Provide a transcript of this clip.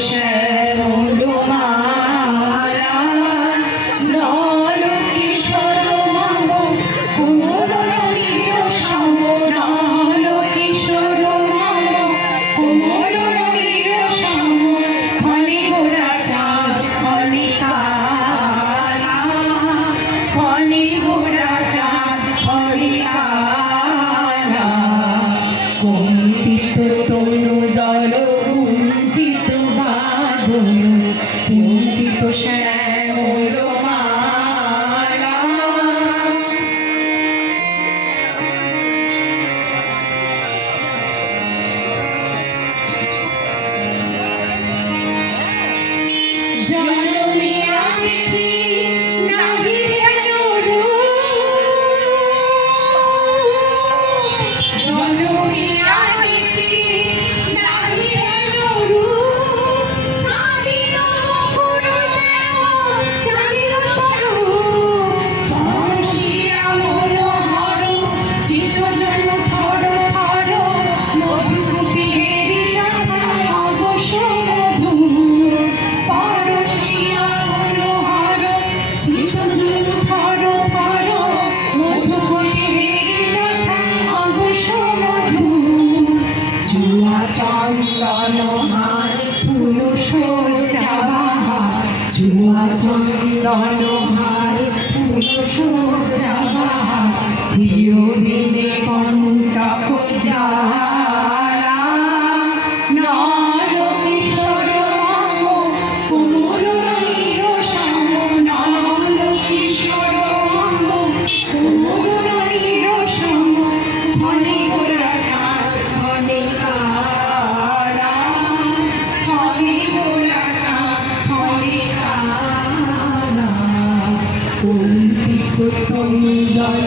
শ্যামল মালা নল কিশোর মম কোমল রঙির সম নল কিশোর মম কোমল রঙির সম খনি গোরা চাঁদ খনি কালা খনি গোরা চাঁদ খনি কালা কম্পিত তনু দল কুঞ্চিত বাঁধন কুঞ্চিত শ্যামল মালা জননী আতিথি নাহিরে অনুরূপ জননী আতিথি নাহিরে অনুরূপ চাঁদির মুকুট যেন চাঁদির স্বরূপ পরশিয়া মনোহর চিত্তজন থর থর মধুপিহেরি যাতা অবশ্য মধু পরশিয়া মনোহর চিত্তজন থর থর মধুপিহেরি যাতা অবশ্য মধু চুয়া চন্দন হার ফুল সজ্জাবাহার চুয়া চন্দন হার ফুল সজ্জাবাহার প্রিয় দিনে কণ্টক জ্বালা নল কিশোর মম কোমল রঙির সম নল কিশোর মম কোমল রঙির সম খনি গোরা চাঁদ খনি কালা খনি গোরা চাঁদ খনি কালা কম্পিত তনু দল